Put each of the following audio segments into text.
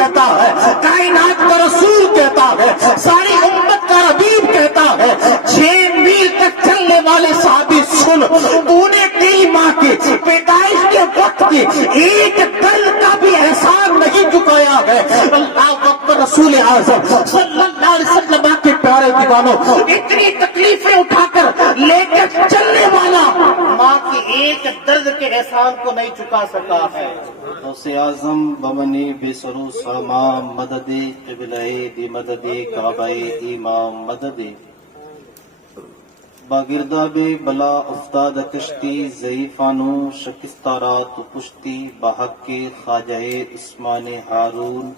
کہتا ہے، کائنات کا رسول کہتا ہے، ساری امت کا ربیب کہتا ہے، 6 میل تک چلنے والے صحابی سن، تو نے 3 ماہ کی پیدائش کے وقت کی ایک دل کا بھی احسان نہیں چکایا ہے۔ اللہ اکبر، رسول اعظم صلی اللہ علیہ وسلم کے پیارے دیوانوں، اتنی تکلیفیں اٹھا کر لے کر چلنے والا ماں کی ایک درد کے احسان کو نہیں چکا سکا ہے۔ غوث اعظم بمنی بے سرو ساما مدد قبلہ بمدد کعبہ امام مدد باگرداب بلا افتاد کشتی ضعیفانو شکستہ رات پشتی بحق کے خواجہ عثمان ہارون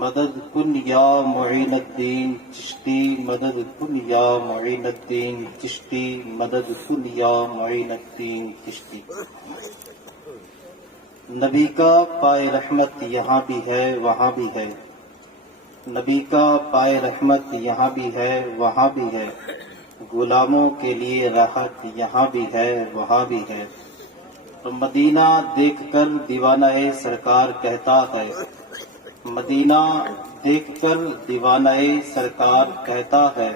مدد کن یا معین الدین چشتی مدد کن یا معین الدین چشتی مدد کن یا معین الدین چشتی۔ نبی کا پائے رحمت یہاں بھی ہے وہاں بھی ہے، نبی کا پائے رحمت یہاں بھی ہے وہاں بھی ہے، غلاموں کے لیے راحت یہاں بھی ہے وہاں بھی ہے۔ تو مدینہ دیکھ کر دیوانہ سرکار کہتا ہے، مدینہ دیکھ کر دیوانہ سرکار کہتا ہے،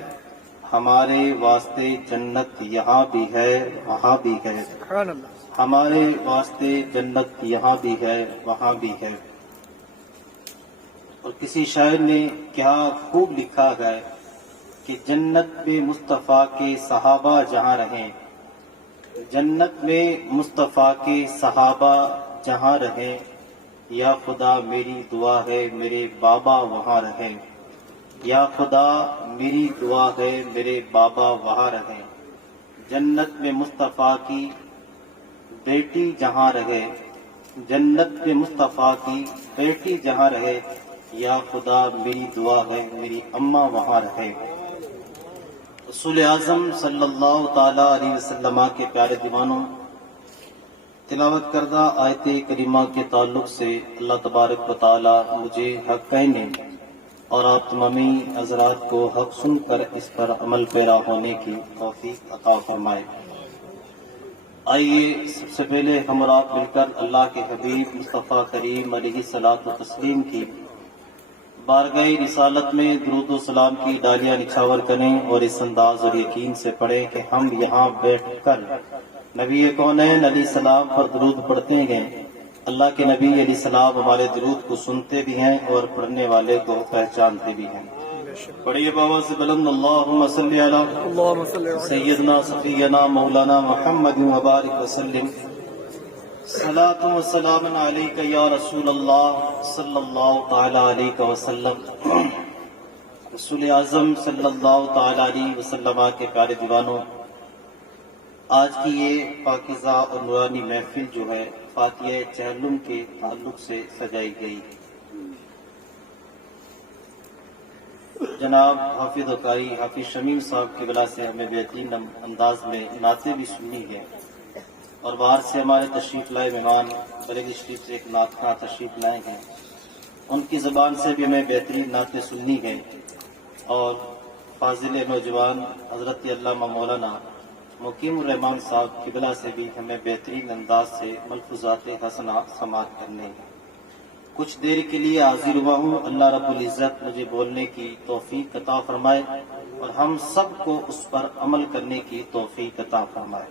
ہمارے واسطے جنت یہاں بھی ہے وہاں بھی ہے، ہمارے واسطے جنت یہاں بھی ہے وہاں بھی ہے۔ اور کسی شاعر نے کیا خوب لکھا ہے کہ جنت میں مصطفیٰ کے صحابہ جہاں رہیں، جنت میں مصطفیٰ کے صحابہ جہاں رہیں، یا خدا میری دعا ہے میرے بابا وہاں رہیں، یا خدا میری دعا ہے میرے بابا وہاں رہیں۔ جنت میں مصطفیٰ کی بیٹی جہاں رہے، جنت میں مصطفیٰ کی بیٹی جہاں رہے، یا خدا میری دعا ہے میری اماں وہاں رہے۔ رسول اعظم صلی اللہ تعالی علیہ وسلم کے پیارے دیوانوں، تلاوت کردہ آیت کریمہ کے تعلق سے اللہ تبارک و تعالی مجھے حق کہنے اور آپ تمامی حضرات کو حق سن کر اس پر عمل پیرا ہونے کی توفیق عطا فرمائے۔ آئیے سب سے پہلے ہم اور آپ مل کر اللہ کے حبیب مصطفیٰ کریم علیہ الصلوۃ والتسلیم کی بارگاہ رسالت میں درود و سلام کی ڈالیاں نچھاور کریں اور اس انداز اور یقین سے پڑھیں کہ ہم یہاں بیٹھ کر نبی کونین علیہ السلام پر درود پڑھتے ہیں، اللہ کے نبی علیہ السلام ہمارے درود کو سنتے بھی ہیں اور پڑھنے والے کو پہچانتے بھی ہیں۔ پڑھیے بابا سے بلند اللہم صلی علی سیدنا صفینا مولانا محمد وبارک وسلم، صلاۃ و سلام علیک یا رسول اللہ صلی اللہ تعالی علیہ وسلم۔ رسول اعظم صلی اللہ تعالی علیہ وسلم کے پیارے دیوانوں، آج کی یہ پاکیزہ اور نورانی محفل جو ہے فاتحہ چہلم کے تعلق سے سجائی گئی۔ جناب حافظ وقاری حافظ شمیم صاحب کی بلا سے ہمیں بہترین انداز میں نعتیں بھی سننی ہے، اور باہر سے ہمارے تشریف لائے مہمان بریلی شریف سے ایک نعت خواں تشریف لائے ہیں، ان کی زبان سے بھی ہمیں بہترین نعتیں سننی ہیں، اور فاضل نوجوان حضرت علامہ مولانا مقیم الرحمان صاحب کی بلا سے بھی ہمیں بہترین انداز سے ملفوظات حسنہ سماعت کرنے ہیں۔ کچھ دیر کے لیے حاضر ہوا ہوں، اللہ رب العزت مجھے بولنے کی توفیق عطا فرمائے اور ہم سب کو اس پر عمل کرنے کی توفیق عطا فرمائے۔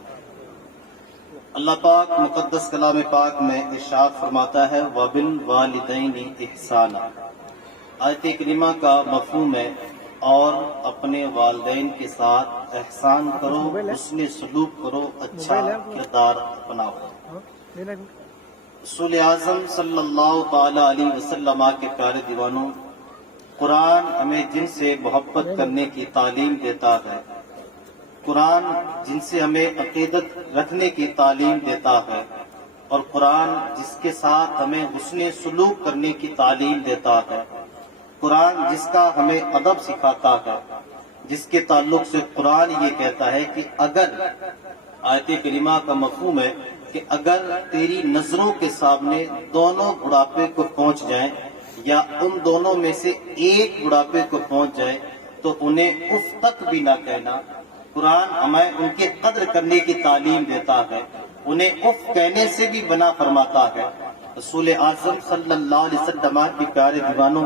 اللہ پاک مقدس کلام پاک میں ارشاد فرماتا ہے وَبِالْوَالِدَيْنِ إِحْسَانًا۔ آیت کریمہ کا مفہوم ہے اور اپنے والدین کے ساتھ احسان کرو، حسن سلوک کرو، اچھا کردار اپناؤ۔ رسول اعظم صلی اللہ تعالی علیہ وسلم کے پیارے دیوانوں، قرآن ہمیں جن سے محبت کرنے کی تعلیم دیتا ہے، قرآن جن سے ہمیں عقیدت رکھنے کی تعلیم دیتا ہے، اور قرآن جس کے ساتھ ہمیں حسن سلوک کرنے کی تعلیم دیتا ہے، قرآن جس کا ہمیں ادب سکھاتا ہے، جس کے تعلق سے قرآن یہ کہتا ہے کہ اگر آیت کریمہ کا مفہوم ہے کہ اگر تیری نظروں کے سامنے دونوں بڑھاپے کو پہنچ جائیں یا ان دونوں میں سے ایک بڑھاپے کو پہنچ جائے تو انہیں اف تک بھی نہ کہنا۔ قرآن ہمیں ان کی قدر کرنے کی تعلیم دیتا ہے، انہیں اف کہنے سے بھی منع فرماتا ہے، رسول اعظم صلی اللہ علیہ وسلم کے پیارے دیوانوں،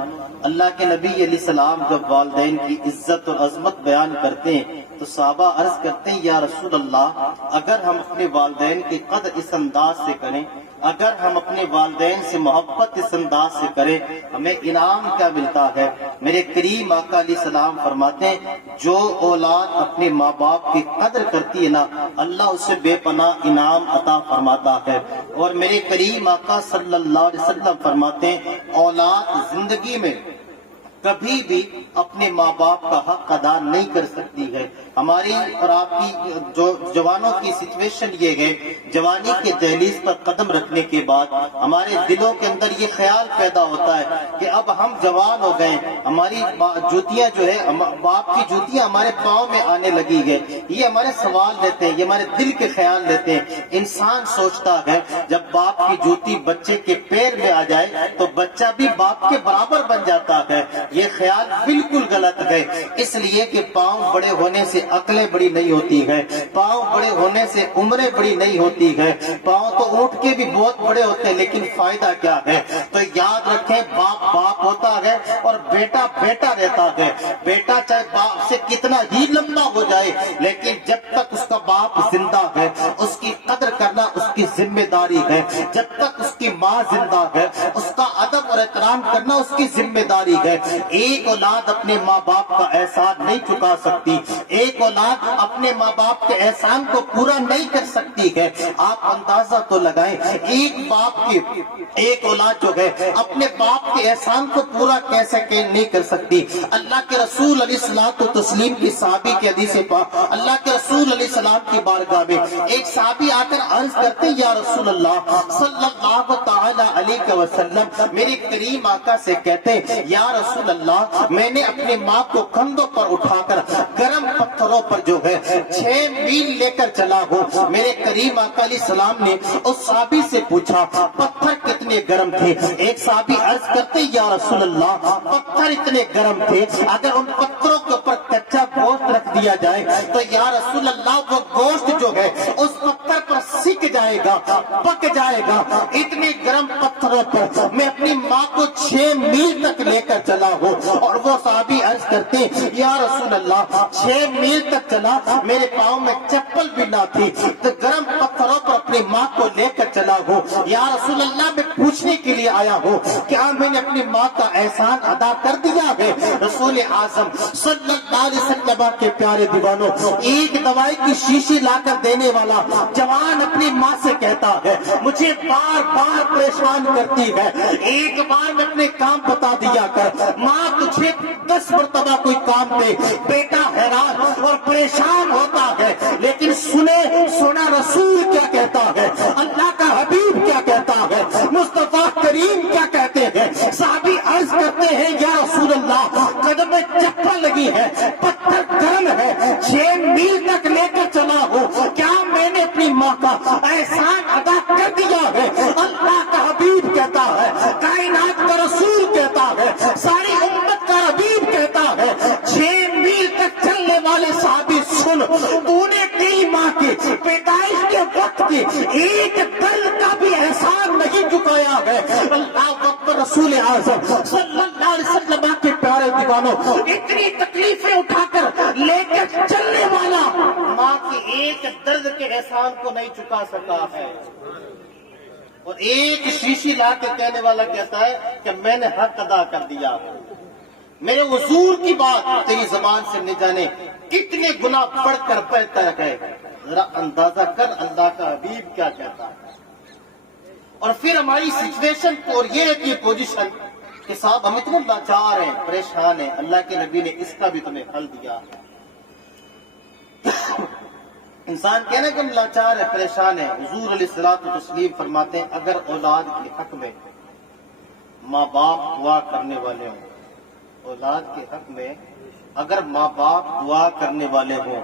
اللہ کے نبی علیہ السلام جب والدین کی عزت اور عظمت بیان کرتے ہیں تو صحابہ عرض کرتے ہیں یا رسول اللہ، اگر ہم اپنے والدین کی قدر اس انداز سے کریں، اگر ہم اپنے والدین سے محبت اس انداز سے کریں، ہمیں انعام کیا ملتا ہے؟ میرے کریم آقا علیہ السلام فرماتے ہیں جو اولاد اپنے ماں باپ کی قدر کرتی ہے نا، اللہ اسے بے پناہ انعام عطا فرماتا ہے۔ اور میرے کریم آقا صلی اللہ علیہ وسلم فرماتے ہیں اولاد زندگی میں کبھی بھی اپنے ماں باپ کا حق ادا نہیں کر سکتی ہے۔ ہماری اور آپ کی جو جوانوں کی سچویشن یہ ہے، جوانی کے دہلیز پر قدم رکھنے کے بعد ہمارے دلوں کے اندر یہ خیال پیدا ہوتا ہے کہ اب ہم جوان ہو گئے، ہماری جوتیاں جو ہے، باپ کی جوتیاں ہمارے پاؤں میں آنے لگی ہے۔ یہ ہمارے سوال لیتے ہیں، یہ ہمارے دل کے خیال لیتے ہیں۔ انسان سوچتا ہے جب باپ کی جوتی بچے کے پیر میں آ جائے تو بچہ بھی باپ کے برابر بن جاتا ہے۔ یہ خیال بالکل غلط ہے، اس لیے کہ پاؤں بڑے ہونے سے عقلیں بڑی نہیں ہوتی ہیں، پاؤں بڑے ہونے سے عمریں بڑی نہیں ہوتی ہیں۔ پاؤں تو اونٹ کے بھی بہت بڑے ہوتے ہیں، لیکن فائدہ کیا ہے؟ تو یاد رکھیں باپ باپ ہوتا ہے اور بیٹا بیٹا رہتا ہے۔ بیٹا چاہے باپ سے کتنا ہی لمبا ہو جائے، لیکن جب تک اس کا باپ زندہ ہے اس کی قدر کرنا اس کی ذمہ داری ہے۔ جب تک اس کی ماں زندہ ہے اس کا ادب اور احترام کرنا اس کی ذمہ داری ہے۔ ایک اولاد اپنے ماں باپ کا احسان نہیں چکا سکتی، ایک اولاد اپنے ماں باپ کے احسان کو پورا نہیں کر سکتی ہے۔ آپ اندازہ تو لگائیں ایک باپ کی ایک اولاد جو ہے اپنے باپ کے احسان کو پورا کیسے نہیں کر سکتی؟ اللہ کے رسول علیہ الصلوۃ والتسلیم کی صحابی کی حدیث پاک، اللہ کے رسول علیہ السلام کی بارگاہ میں ایک صحابی آ کر عرض کرتے یا رسول اللہ صلی اللہ تعالی علیہ وسلم، میرے کریم آقا سے کہتے یا رسول اللہ میں نے اپنی ماں کو کندھوں پر اٹھا کر گرم پتھروں پر جو ہے 6 میل لے کر چلا ہوں۔ میرے کریم آقا علیہ السلام نے اس صحابی سے پوچھا پتھر کتنے گرم تھے؟ ایک صحابی عرض کرتے یا رسول اللہ پتھر اتنے گرم تھے اگر ان پتھروں کے اوپر کچا گوشت رکھ دیا جائے تو یا رسول اللہ وہ گوشت جو ہے اس پتھر پر سک جائے گا، پک جائے گا۔ اتنے گرم پتھروں پر میں اپنی ماں کو 6 میل تک لے کر چلا ہوں۔ اور وہ صحابی عرض کرتے یا رسول اللہ 6 میل تک چلا، میرے پاؤں میں چپل بھی نہ تھی، تو گرم پتھروں پر اپنی ماں کو لے کر چلا ہوں۔ یا رسول اللہ میں پوچھنے کے لیے آیا ہوں کیا میں نے اپنی ماں کا احسان ادا کر دیا ہے؟ رسول اعظم صلی اللہ علیہ وسلم کے پیارے دیوانوں، ایک دوائی کی شیشی لا کر دینے والا جوان اپنی ماں سے کہتا ہے مجھے بار بار پریشان کرتی ہے، ایک بار میں اپنے کام بتا دیا کر، ماں تجھے 10 مرتبہ کوئی کام دے۔ بیٹا حیران اور پریشان ہوتا ہے، لیکن سنا رسول کیا کہتا ہے، اللہ کا حبیب کیا کہتا ہے، مصطفیٰ کریم کیا کہتے ہیں۔ صحابی عرض کرتے ہیں یا رسول اللہ قدم میں چپل لگی ہے، پتھر گرم ہے، 6 میل تک لے کر چلا ہوں، کیا میں نے اپنی ماں کا احسان ادا کر دیا ہے؟ اللہ کا حبیب کہتا ہے، کائنات کا رسول کہتا ہے، ساری امت کا حبیب کہتا ہے 6 میل تک چلنے والے صحابی سن، تو نے تیری ماں کی پیدائش کے وقت کی ایک دل کا بھی احسان نہیں چکایا ہے۔ اللہ اکبر، رسول اعظم صلی اللہ علیہ وسلم کے پیارے دیوانوں، اتنی تکلیفیں اٹھا کر لے کر چلنے والا ماں کی ایک درد کے احسان کو نہیں چکا سکا ہے، اور ایک شیشی لا کے کہنے والا کہتا ہے کہ میں نے حق ادا کر دیا۔ میرے حضور کی بات تیری زبان سے نہ جانے کتنے گنا بڑھ کر بہتر ہے، ذرا اندازہ کر اللہ کا حبیب کیا کہتا ہے۔ اور پھر ہماری سچویشن اور یہ ہے پوزیشن کہ صاحب ہم اتنے لاچار ہیں، پریشان ہیں، اللہ کے نبی نے اس کا بھی تمہیں حل دیا۔ انسان کہنا کہ ہم لاچار ہیں، پریشان ہیں، حضور علیہ الصلوۃ والتسلیم فرماتے ہیں اگر اولاد کے حق میں ماں باپ دعا کرنے والے ہوں، اولاد کے حق میں اگر ماں باپ دعا کرنے والے ہوں،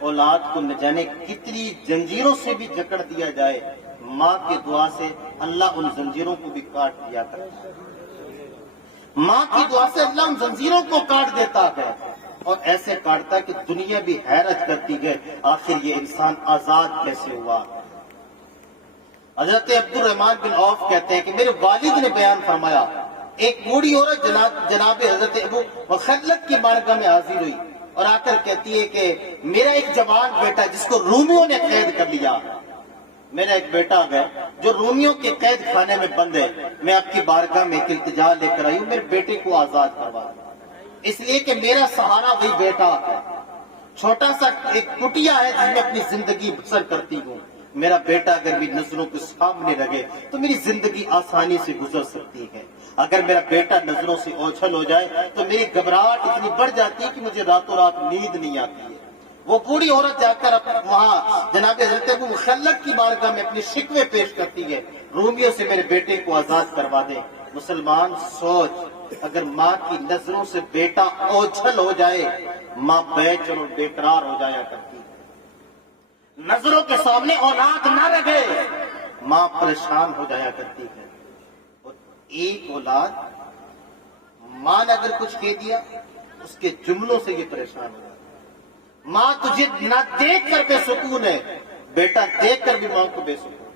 اولاد کو نہ جانے کتنی زنجیروں سے بھی جکڑ دیا جائے، ماں کی دعا سے اللہ ان زنجیروں کو بھی کاٹ دیا کرتا ہے۔ ماں کی دعا سے اللہ ان زنجیروں کو کاٹ دیتا ہے، اور ایسے کاٹتا ہے کہ دنیا بھی حیرت کرتی ہے آخر یہ انسان آزاد کیسے ہوا۔ حضرت عبد الرحمان بن عوف کہتے ہیں کہ میرے والد نے بیان فرمایا، ایک بوڑھی عورت جناب حضرت ابو مخلد کی بارگاہ میں حاضر ہوئی اور آ کر کہتی ہے کہ میرا ایک جوان بیٹا جس کو رومیوں نے قید کر لیا، میرا ایک بیٹا ہے جو رومیوں کے قید خانے میں بند ہے، میں آپ کی بارگاہ میں ایک التجا لے کر آئی ہوں، میرے بیٹے کو آزاد کروا دیں، اس لیے کہ میرا سہارا وہی بیٹا ہے، چھوٹا سا ایک کٹیا ہے جس میں اپنی زندگی بسر کرتی ہوں، میرا بیٹا اگر میری نظروں کے سامنے لگے تو میری زندگی آسانی سے گزر سکتی ہے، اگر میرا بیٹا نظروں سے اوجھل ہو جائے تو میری گھبراہٹ اتنی بڑھ جاتی ہے کہ مجھے راتوں رات نیند نہیں آتی ہے۔ وہ بوڑھی عورت جا کر وہاں جناب حضرت ابو مخلد کی بارگاہ میں اپنی شکوے پیش کرتی ہے، رومیوں سے میرے بیٹے کو آزاد کروا دیں۔ مسلمان سوچ، اگر ماں کی نظروں سے بیٹا اوجھل ہو جائے، ماں بے چین اور بے قرار ہو جایا کرتی ہے، نظروں کے سامنے اولاد نہ رہے ماں پریشان ہو جایا کرتی ہے، اور ایک اولاد ماں نے اگر کچھ کہہ دیا اس کے جملوں سے یہ پریشان ہو جاتا ہے۔ ماں تجھے نہ دیکھ کر بے سکون ہے، بیٹا دیکھ کر بھی ماں کو بے سکون ہے۔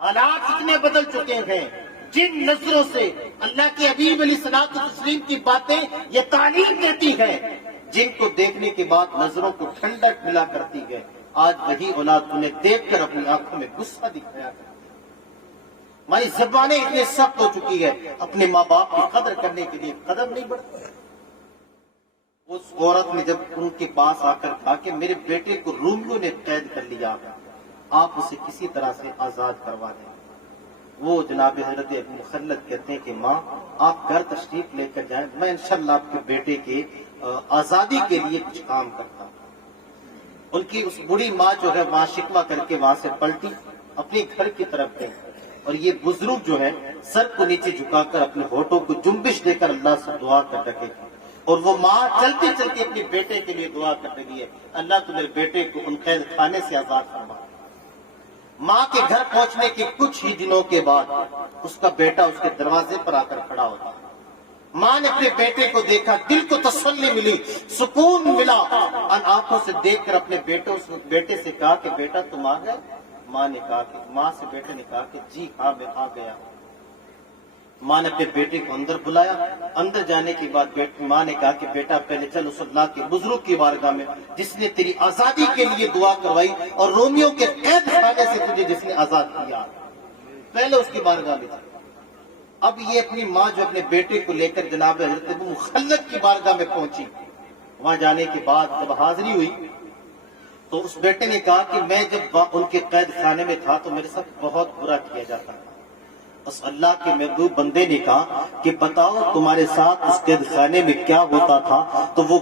حالات اتنے بدل چکے ہیں، جن نظروں سے اللہ کے حبیب علیہ الصلوۃ والتسلیم کی باتیں یہ تعلیم دیتی ہیں، جن کو دیکھنے کے بعد نظروں کو ٹھنڈک ملا کرتی ہے، آج وہی اولاد انہیں دیکھ کر اپنی آنکھوں میں غصہ دکھایا کرتی ہے۔ ہماری زبانیں اتنی سخت ہو چکی ہے، اپنے ماں باپ کی قدر کرنے کے لیے قدم نہیں بڑھتی۔ اس عورت نے جب ان کے پاس آ کر کہا کہ میرے بیٹے کو رومیوں نے قید کر لیا، آپ اسے کسی طرح سے آزاد کروا دیں، وہ جناب حضرت ابو مخلد کہتے ہیں کہ ماں آپ گھر تشریف لے کر جائیں، میں انشاءاللہ آپ کے بیٹے کے آزادی کے لیے کچھ کام کرتا ہوں۔ ان کی اس بڑی ماں جو ہے وہاں شکوہ کر کے وہاں سے پلٹی، اپنے گھر کی طرف گئی، اور یہ بزرگ جو ہے سر کو نیچے جھکا کر اپنے ہونٹوں کو جنبش دے کر اللہ سے دعا کر رکھے، اور وہ ماں چلتے چلتے اپنے بیٹے کے لیے دعا کر رہی ہے، اللہ تو میرے بیٹے کو ان قید خانے سے آزاد فرما۔ ماں کے گھر پہنچنے کے کچھ ہی دنوں کے بعد اس کا بیٹا اس کے دروازے پر آ کر کھڑا ہوتا ہے۔ ماں نے اپنے بیٹے کو دیکھا، دل کو تسلی ملی، سکون ملا، ان آنکھوں سے دیکھ کر اپنے بیٹے سے کہا کہ بیٹا تم آ گئے؟ ماں سے بیٹے نے کہا کہ جی ہاں میں آ گیا۔ ماں نے اپنے بیٹے کو اندر بلایا، اندر جانے کے بعد ماں نے کہا کہ بیٹا پہلے چل اس اللہ کے بزرگ کی بارگاہ میں جس نے تیری آزادی کے لیے دعا کروائی اور رومیوں کے قید خانے سے تجھے جس نے آزاد کیا، پہلے اس کی بارگاہ میں تھا۔ اب یہ اپنی ماں جو اپنے بیٹے کو لے کر جناب حضرت ابو مخلد کی بارگاہ میں پہنچی، وہاں جانے کے بعد جب حاضری ہوئی تو اس بیٹے نے کہا کہ میں جب ان کے قید خانے میں تھا تو میرے ساتھ بہت برا کیا جاتا تھا۔ اس اللہ کے محبوب بندے نے کہا کہ بتاؤ تمہارے ساتھ اس قید خانے میں کیا ہوتا تھا؟ تو وہ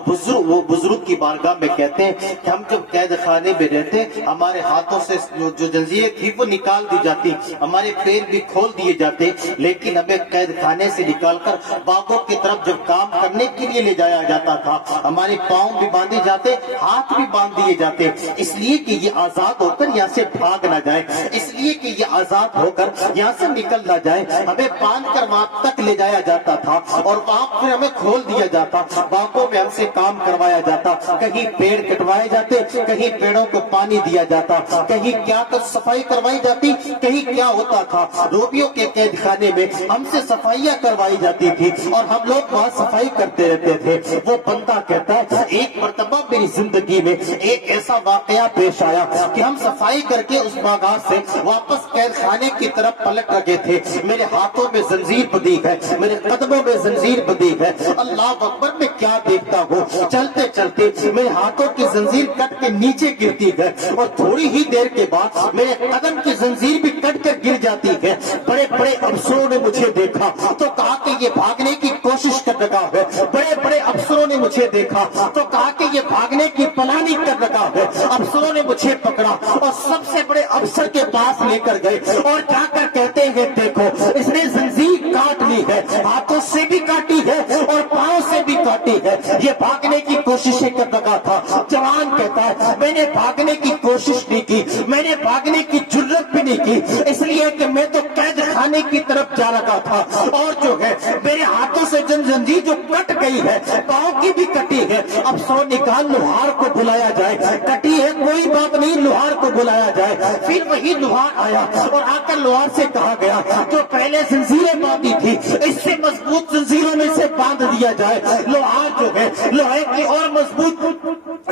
بزرگ کی بارگاہ میں کہتے ہیں کہ ہم جب قید خانے میں رہتے ہمارے ہاتھوں سے جو جنزیریں تھی وہ نکال دی جاتی، ہمارے پیر بھی کھول دیے جاتے، لیکن ہمیں قید خانے سے نکال کر باغوں کی طرف جب کام کرنے کے لیے لے جایا جاتا تھا، ہمارے پاؤں بھی باندھے جاتے، ہاتھ بھی باندھ دیے جاتے، اس لیے کہ یہ آزاد ہو کر یہاں سے بھاگ نہ جائے، اس لیے کہ یہ آزاد ہو کر یہاں سے نکل نہ جائے، ہمیں باندھ کر وہاں تک لے جایا جاتا تھا اور وہاں پھر ہمیں کھول دیا جاتا، باغوں میں ہم سے کام کروایا جاتا، کہیں پیڑ کٹوائے جاتے، کہیں پیڑوں کو پانی دیا جاتا، کہیں کیا تو صفائی کروائی جاتی، کہیں کیا ہوتا تھا، رومیوں کے قید خانے میں ہم سے صفائیاں کروائی جاتی تھی اور ہم لوگ وہاں صفائی کرتے رہتے تھے۔ وہ بندہ کہتا ہے ایک مرتبہ میری زندگی میں ایک ایسا واقعہ پیش آیا کہ ہم صفائی کر کے اس باغات سے واپس قید خانے کی طرف پلٹ رہے تھے، میرے ہاتھوں میں زنجیر بندھی ہے، میرے قدموں میں زنجیر بندھی ہے، اللہ اکبر میں کیا دیکھتا ہوں، چلتے چلتے میرے ہاتھوں کی زنجیر کٹ کے نیچے گرتی ہے اور تھوڑی ہی دیر کے بعد میرے قدم کی زنجیر بھی کٹ کر گر جاتی ہے۔ بڑے بڑے افسروں نے مجھے دیکھا تو کہا کہ یہ بھاگنے کی کوشش کر رہا ہے، بڑے بڑے افسروں نے مجھے دیکھا تو کہا کہ یہ بھاگنے کی پلاننگ کر رہا ہے۔ افسروں نے مجھے پکڑا اور سب سے بڑے افسر کے پاس لے کر گئے اور جا کر کہتے ہیں دیکھو اس نے زنجیر کاٹ لی ہے، ہاتھوں سے بھی کاٹی ہے اور پاؤں سے بھی کاٹی ہے، یہ بھاگنے کی کوششیں کر رہا تھا۔ جوان کہتا ہے میں نے بھاگنے کی کوشش نہیں کی، میں نے بھاگنے کی جرت بھی نہیں کی، اس لیے کہ میں تو قید خانے کھانے کی طرف جا رہا تھا اور جو ہے میرے ہاتھوں سے زنجیر جو کٹ گئی ہے، پاؤں کی بھی کٹی ہے، اب سو نکال لوہار کو بلایا جائے، کٹی ہے کوئی بات نہیں، لوہار کو بلایا جائے۔ پھر وہی لوہار آیا اور آ کر لوہار سے کہا گیا جو پہلے زنجیریں باندھی تھی اس سے مضبوط زنجیروں میں سے باندھ دیا جائے۔ لوہار جو ہے لوہے کی اور مضبوط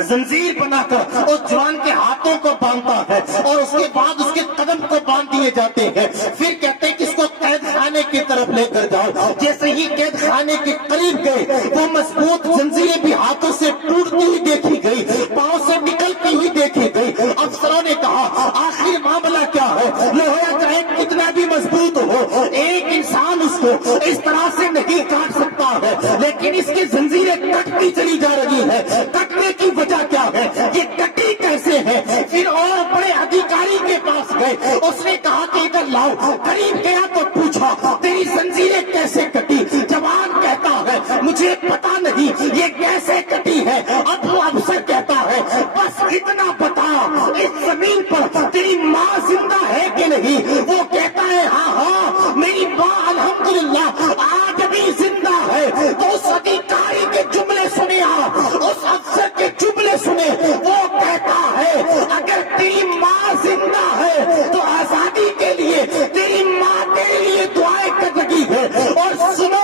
زنجیر بنا کر اس جوان کے ہاتھوں کو باندھتا ہے اور اس کے بعد اس کے قدم کو باندھ دیے جاتے ہیں۔ پھر کہتے ہیں کہ اس کو قید خانے کی طرف لے کر جاؤ۔ جیسے ہی قید خانے کے قریب گئے وہ مضبوط زنجیریں بھی ہاتھوں سے ٹوٹتی ہوئی دیکھی گئی، پاؤں سے نکلتی ہوئی دیکھی گئی۔ افسروں نے کہا آخر معاملہ کیا ہے؟ لوہا چاہے کتنا بھی مضبوط ہو، ایک انسان اس کو اس طرح سے نہیں کاٹ سکتا ہے، لیکن اس کی زنجیریں کٹتی چلی جا رہی ہے۔ کٹنے کی وجہ کیا ہے؟ یہ کٹی کیسے ہے؟ پھر اور بڑے ادھیکاری کے پاس گئے، اس نے کہا کہ ادھر لاؤ۔ قریب گیا تو پوچھا تیری زنجیریں کیسے کٹی؟ جوان کہتا ہے مجھے پتا نہیں یہ کیسے کٹی ہے۔ اب وہ افسر کہتا ہے بس اتنا بتا اس زمین پر تیری ماں زندہ ہے کہ نہیں؟ وہ کہتا ہے ہاں ہاں میری ماں الحمدللہ آج بھی زندہ ہے۔ تو اس ادھیکاری کے جملے سنے، اس افسر کے جملے سنے، وہ کہتا ہے اگر تیری ماں زندہ ہے تو آزادی کے لیے تیری ماں تیرے لیے دعائیں کر رہی ہے، اور سنو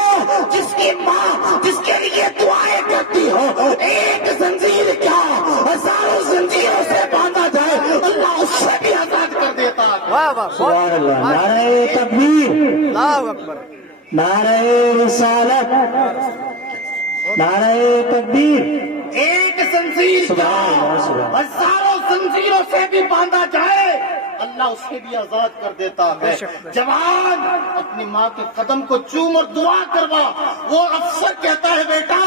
جس کی ماں جس کے لیے دعائیں کرتی ہو، ایک زنجیر کیا ہزاروں زنجیروں سے باندھا جائے اللہ اس سے بھی آزاد کر دیتا ہے۔ واہ واہ، سبحان اللہ، نعرہ تکبیر، اللہ اکبر، نعرہ رسالت، نعرہ تکبیر۔ ایک زنجیر کیا ہزاروں زنجیروں سے بھی باندھا جائے اللہ اس سے بھی آزاد کر دیتا ہے۔ جوان اپنی ماں کے قدم کو چوم اور دعا کروا۔ وہ افسر کہتا ہے بیٹا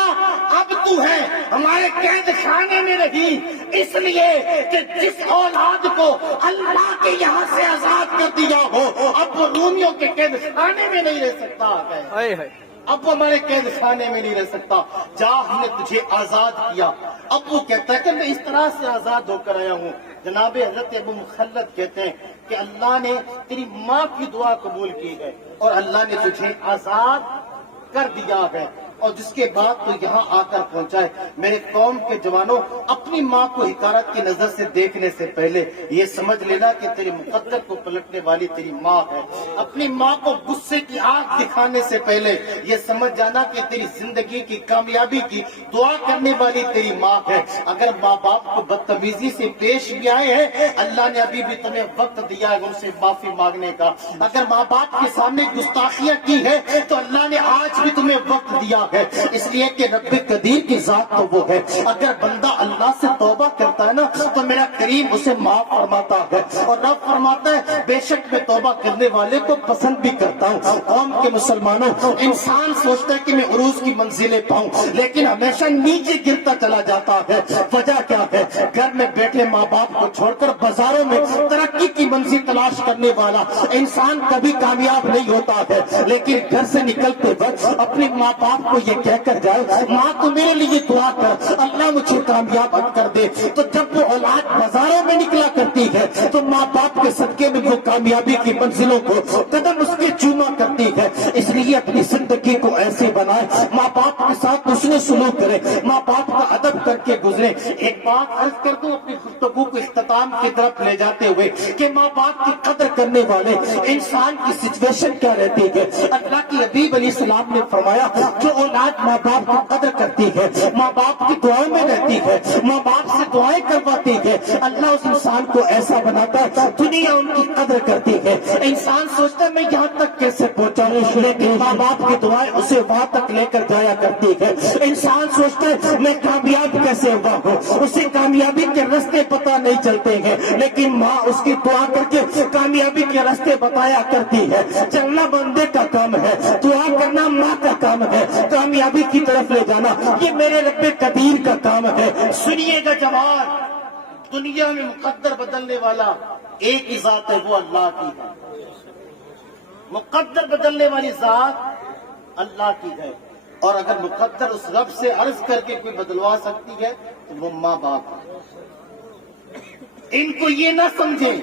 اب تو ہے ہمارے قید خانے میں رہی اس لیے کہ جس اولاد کو اللہ کے یہاں سے آزاد کر دیا ہو اب وہ رومیوں کے قید خانے میں نہیں رہ سکتا ہے، اب وہ ہمارے قید خانے میں نہیں رہ سکتا، جا ہم نے تجھے آزاد کیا۔ اب وہ کہتا ہے کہ میں اس طرح سے آزاد ہو کر آیا ہوں۔ جناب حضرت ابو مخلد کہتے ہیں کہ اللہ نے تیری ماں کی دعا قبول کی ہے اور اللہ نے تجھے آزاد کر دیا ہے، اور جس کے بعد تو یہاں آ کر پہنچا ہے۔ میرے قوم کے جوانوں اپنی ماں کو حقارت کی نظر سے دیکھنے سے پہلے یہ سمجھ لینا کہ تیرے مقدر کو پلٹنے والی تیری ماں ہے۔ اپنی ماں کو غصے کی آنکھ دکھانے سے پہلے یہ سمجھ جانا کہ تیری زندگی کی کامیابی کی دعا کرنے والی تیری ماں ہے۔ اگر ماں باپ کو بدتمیزی سے پیش بھی آئے ہیں اللہ نے ابھی بھی تمہیں وقت دیا ہے ان سے معافی مانگنے کا۔ اگر ماں باپ کے سامنے گستاخیاں کی ہے تو اللہ نے آج بھی تمہیں وقت دیا ہے، اس لیے کہ رب قدیر کی ذات تو وہ ہے۔ اگر بندہ اللہ سے توبہ کرتا ہے نا تو میرا کریم اسے معاف فرماتا ہے، اور رب فرماتا ہے بے شک میں توبہ کرنے والے کو پسند بھی کرتا ہوں۔ قوم کے مسلمانوں انسان سوچتا ہے کہ میں عروج کی منزلیں پاؤں لیکن ہمیشہ نیچے گرتا چلا جاتا ہے۔ وجہ کیا ہے؟ گھر میں بیٹھے ماں باپ کو چھوڑ کر بازاروں میں ترقی کی منزل تلاش کرنے والا انسان کبھی کامیاب نہیں ہوتا ہے، لیکن گھر سے نکلتے وقت اپنے ماں باپ کو یہ کہہ کر جائے ماں تو میرے لیے دعا کر اللہ مجھے کامیاب کر دے، تو جب وہ اولاد بازاروں میں نکلا کرتی ہے تو ماں باپ کے صدقے میں وہ کامیابی کی منزلوں کو قدم اس کے چوما کرتی ہے۔ اس لیے اپنی زندگی کو ایسے بنائے ماں باپ کے ساتھ حسن سلوک کرے، ماں باپ کا ادب کر کے گزرے۔ ایک بات عرض کر دوں اپنی گفتگو کو اختتام کی طرف لے جاتے ہوئے کہ ماں باپ کی قدر کرنے والے انسان کی سچویشن کیا رہتی ہے۔ اللہ کے حبیب علیہ السلام نے فرمایا جو اولاد ماں باپ کی قدر کرتی ہے، ماں باپ کی دعاؤں میں رہتی ہے، ماں باپ سے دعائیں کرواتی ہے، اللہ اس انسان کو ایسا بناتا ہے دنیا ان کی قدر کرتی ہے۔ انسان سوچتا ہے میں یہاں تک کیسے پہنچا ہوں، لیکن ماں باپ کی دعائیں اسے وہاں تک لے کر جایا کرتی ہے۔ انسان سوچتا ہے میں کامیاب کیسے ہوا ہوں، اسے کامیابی کے راستے پتہ نہیں چلتے ہیں، لیکن ماں اس کی دعا کر کے کامیابی کے راستے بتایا کرتی ہے۔ چلنا بندے کا کام ہے، دعا کرنا ماں کا کام ہے، کامیابی کی طرف لے جانا یہ میرے رب قدیر کا کام ہے۔ سنیے گا جوان، دنیا میں مقدر بدلنے والا ایک ہی ذات ہے، وہ اللہ کی ہے۔ مقدر بدلنے والی ذات اللہ کی ہے، اور اگر مقدر اس رب سے عرض کر کے کوئی بدلوا سکتی ہے تو وہ ماں باپ ہے۔ ان کو یہ نہ سمجھیں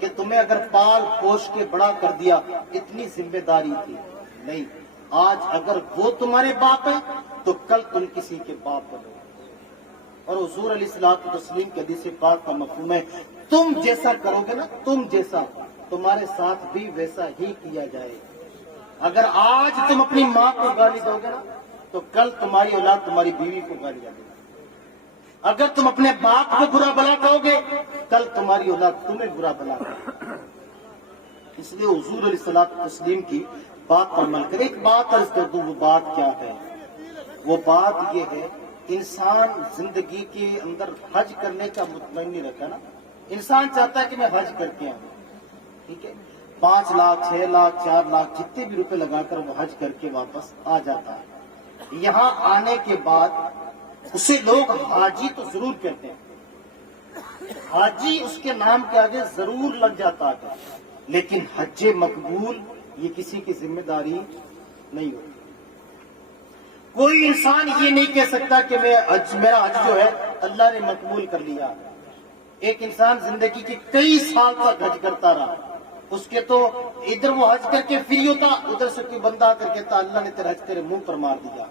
کہ تمہیں اگر پال پوش کے بڑا کر دیا اتنی ذمہ داری تھی، نہیں، آج اگر وہ تمہارے باپ ہیں تو کل تم کسی کے باپ بنو۔ اور حضور علیہ الصلوۃ والتسلیم کے حدیث پاک کا مفہوم ہے تم جیسا کرو گے نا، تم جیسا تمہارے ساتھ بھی ویسا ہی کیا جائے۔ اگر آج تم اپنی ماں کو گالی دو گے نا تو کل تمہاری اولاد تمہاری بیوی کو گالی دے گی۔ اگر تم اپنے باپ کو برا بلا کہو گے کل تمہاری اولاد تمہیں برا بلا کہے۔ اس لیے حضور علیہ الصلوۃ والتسلیم کی بات پر عمل کرے۔ ایک بات عرض کر دوں، وہ بات کیا ہے؟ وہ بات یہ ہے، انسان زندگی کے اندر حج کرنے کا مطمئن نہیں رہتا نا۔ انسان چاہتا ہے کہ میں حج کر کے آؤں، ٹھیک ہے، 5 لاکھ 6 لاکھ 4 لاکھ جتنے بھی روپے لگا کر وہ حج کر کے واپس آ جاتا ہے۔ یہاں آنے کے بعد اسے لوگ حاجی تو ضرور کہتے ہیں، حاجی اس کے نام کے آگے ضرور لگ جاتا ہے، لیکن حج مقبول یہ کسی کی ذمہ داری نہیں ہوتی۔ کوئی انسان یہ نہیں کہہ سکتا کہ میرا حج جو ہے اللہ نے مقبول کر لیا۔ ایک انسان زندگی کے کئی سال تک حج کرتا رہا، اس کے تو ادھر وہ حج کر کے فری ہوتا، ادھر سے کوئی بندہ آ کر کہتا اللہ نے تیرا حج تیرے منہ پر مار دیا۔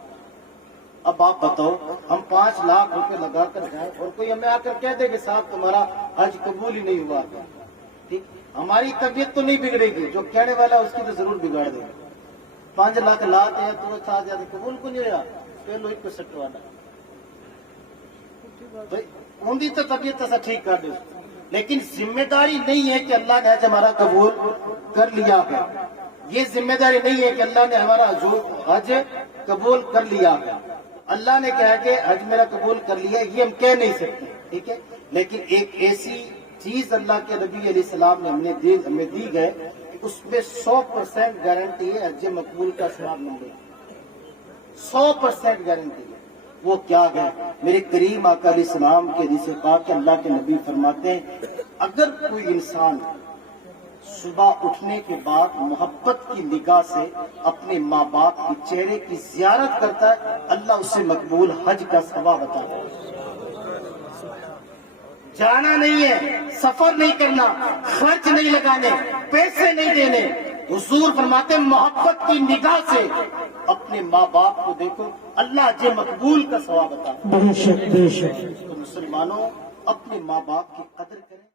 اب آپ بتاؤ، ہم 5 لاکھ روپے لگا کر جائیں اور کوئی ہمیں آ کر کہہ دے کہ صاحب تمہارا حج قبول ہی نہیں ہوا، ٹھیک، ہماری طبیعت تو نہیں بگڑے گی، جو کہنے والا اس کی تو ضرور بگاڑ دے گا۔ 5 لاکھ لاتے ہیں تو تھا زیادہ قبول کو نہیں ہوا، پہلو ایک کو سٹوانا بھائی ان کی تو طبیعت ایسا ٹھیک کر دے، لیکن ذمہ داری نہیں ہے کہ اللہ نے حج ہمارا قبول کر لیا ہے۔ یہ ذمہ داری نہیں ہے کہ اللہ نے ہمارا حج قبول کر لیا ہے۔ اللہ نے کہا کہ حج میرا قبول کر لیا، یہ ہم کہہ نہیں سکتے، ٹھیک ہے، لیکن ایک ایسی چیز اللہ کے نبی علیہ السلام نے ہمیں دی ہے، اس میں 100% گارنٹی ہے حج مقبول کا ثواب ملے گا، 100% گارنٹی ہے۔ وہ کیا ہے؟ میرے کریم آقا علیہ السلام کے حدیث پاک کہ اللہ کے نبی فرماتے ہیں اگر کوئی انسان صبح اٹھنے کے بعد محبت کی نگاہ سے اپنے ماں باپ کے چہرے کی زیارت کرتا ہے اللہ اسے مقبول حج کا ثواب عطا کرتا ہے۔ جانا نہیں ہے، سفر نہیں کرنا، خرچ نہیں لگانے، پیسے نہیں دینے، حضور فرماتے محبت کی نگاہ سے اپنے ماں باپ کو دیکھو اللہ حج مقبول کا ثواب عطا کرتا ہے۔ بے شک بے شک۔ تو مسلمانوں اپنے ماں باپ کی قدر کریں۔